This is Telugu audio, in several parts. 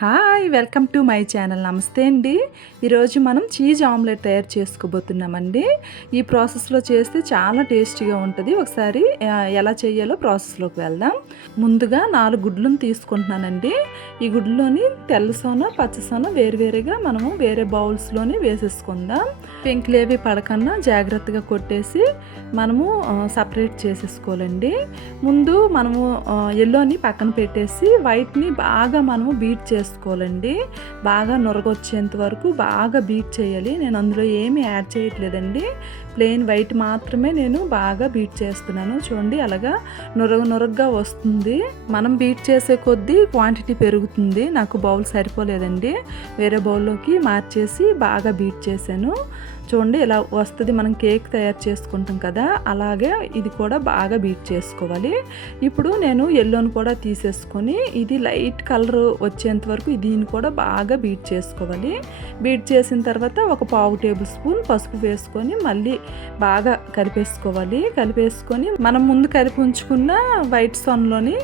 Hi welcome to my channel. నమస్తే అండి. ఈరోజు మనం చీజ్ ఆమ్లెట్ తయారు చేసుకోబోతున్నామండి. ఈ ప్రాసెస్లో చేస్తే చాలా టేస్టీగా ఉంటుంది. ఒకసారి ఎలా చేయాలో ప్రాసెస్లోకి వెళ్దాం. ముందుగా నాలుగు గుడ్లను తీసుకుంటున్నానండి. ఈ గుడ్లోని తెల్ల సోన పచ్చ సోన వేరువేరుగా మనము వేరే బౌల్స్లోని వేసేసుకుందాం. పెంకులేవి పడకన్నా జాగ్రత్తగా కొట్టేసి మనము సపరేట్ చేసేసుకోవాలండి. ముందు మనము ఎల్లోని పక్కన పెట్టేసి వైట్ని బాగా మనము బీట్ చేసుకోవాలండి. బాగా నొరగొచ్చేంత వరకు బాగా బీట్ చేయాలి. నేను అందులో ఏమీ యాడ్ చేయట్లేదండి. ప్లెయిన్ వైట్ మాత్రమే నేను బాగా బీట్ చేస్తున్నాను. చూడండి అలాగా నొరగ నొరగ్గా వస్తుంది. మనం బీట్ చేసే కొద్దీ క్వాంటిటీ పెరుగుతుంది. నాకు బౌల్ సరిపోలేదండి. వేరే బౌల్లోకి మార్చేసి బాగా బీట్ చేశాను. చూడండి ఇలా వస్తుంది. మనం కేక్ తయారు చేసుకుంటాం కదా అలాగే ఇది కూడా బాగా బీట్ చేసుకోవాలి. ఇప్పుడు నేను ఎల్లోని కూడా తీసేసుకొని ఇది లైట్ కలర్ వచ్చేంత వరకు దీన్ని కూడా బాగా బీట్ చేసుకోవాలి. బీట్ చేసిన తర్వాత ఒక పావు టేబుల్ స్పూన్ పసుపు వేసుకొని మళ్ళీ బాగా కలిపేసుకోవాలి. కలిపేసుకొని మనం ముందు కలిపి ఉంచుకున్న వైట్ సన్లోని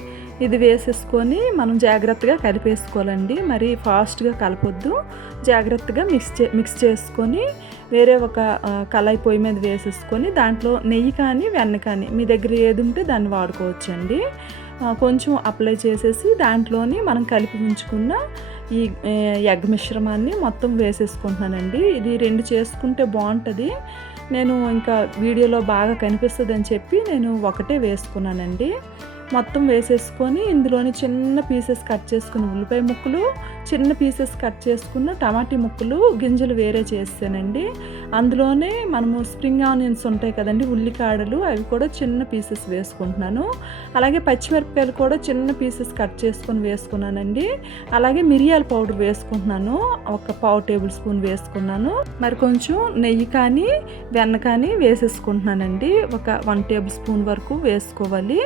ఇది వేసేసుకొని మనం జాగ్రత్తగా కలిపేసుకోవాలండి. మరి ఫాస్ట్గా కలపొద్దు. జాగ్రత్తగా మిక్స్ చే మిక్స్ చేసుకొని వేరే ఒక కళాయి పొయ్యి మీద వేసేసుకొని దాంట్లో నెయ్యి కానీ వెన్న కానీ మీ దగ్గర ఏది ఉంటే దాన్ని వాడుకోవచ్చండి. కొంచెం అప్లై చేసేసి దాంట్లోని మనం కలిపి ఉంచుకున్న ఈ ఎగ్ మిశ్రమాన్ని మొత్తం వేసేసుకుంటున్నానండి. ఇది రెండు చేసుకుంటే బాగుంటుంది. నేను ఇంకా వీడియోలో బాగా కనిపిస్తుంది అని చెప్పి నేను ఒకటే వేసుకున్నానండి. మొత్తం వేసేసుకొని ఇందులోని చిన్న పీసెస్ కట్ చేసుకున్న ఉల్లిపాయ ముక్కలు చిన్న పీసెస్ కట్ చేసుకున్న టమాటీ ముక్కలు గింజలు వేరే చేస్తానండి. అందులోనే మనము స్ప్రింగ్ ఆనియన్స్ ఉంటాయి కదండి ఉల్లికాడలు అవి కూడా చిన్న పీసెస్ వేసుకుంటున్నాను. అలాగే పచ్చిమిరపకాయలు కూడా చిన్న పీసెస్ కట్ చేసుకొని వేసుకున్నానండి. అలాగే మిరియాల పౌడర్ వేసుకుంటున్నాను ఒక పావు టేబుల్ స్పూన్ వేసుకున్నాను. మరి కొంచెం నెయ్యి కానీ వెన్న కానీ వేసేసుకుంటున్నానండి. ఒక వన్ టేబుల్ స్పూన్ వరకు వేసుకోవాలి.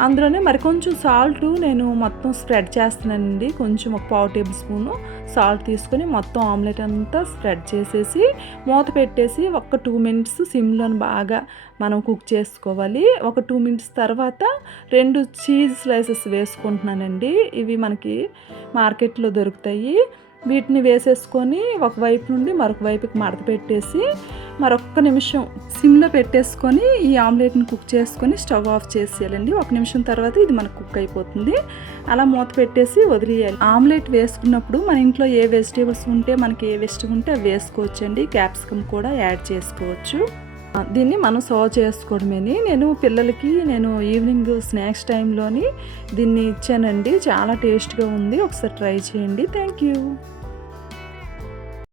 అందులోనే మరి కొంచెం సాల్ట్ నేను మొత్తం స్ప్రెడ్ చేస్తున్నానండి. కొంచెం ఒక పావు టేబుల్ స్పూను సాల్ట్ తీసుకొని మొత్తం ఆమ్లెట్ అంతా స్ప్రెడ్ చేసేసి మూత పెట్టేసి ఒక టూ మినిట్స్ సిమ్లో బాగా మనం కుక్ చేసుకోవాలి. ఒక టూ మినిట్స్ తర్వాత రెండు చీజ్ స్లైసెస్ వేసుకుంటున్నానండి. ఇవి మనకి మార్కెట్లో దొరుకుతాయి. వీటిని వేసేసుకొని ఒక వైపు నుండి మరొక వైపుకి మడత పెట్టేసి మరొక్క నిమిషం సిమ్లో పెట్టేసుకొని ఈ ఆమ్లెట్ని కుక్ చేసుకొని స్టవ్ ఆఫ్ చేసేయాలండి. ఒక నిమిషం తర్వాత ఇది మనకు కుక్ అయిపోతుంది. అలా మూత పెట్టేసి వదిలేయాలి. ఆమ్లెట్ వేసుకున్నప్పుడు మన ఇంట్లో ఏ వెజిటేబుల్స్ ఉంటే మనకి ఏ వెజిటబుల్ ఉంటే అవి వేసుకోవచ్చండి. క్యాప్సికమ్ కూడా యాడ్ చేసుకోవచ్చు. దీన్ని మనం సర్వ్ చేసుకోవడమేని. నేను పిల్లలకి నేను ఈవినింగ్ స్నాక్స్ టైంలోని దీన్ని ఇచ్చానండి. చాలా టేస్ట్గా ఉంది. ఒకసారి ట్రై చేయండి. Thank you.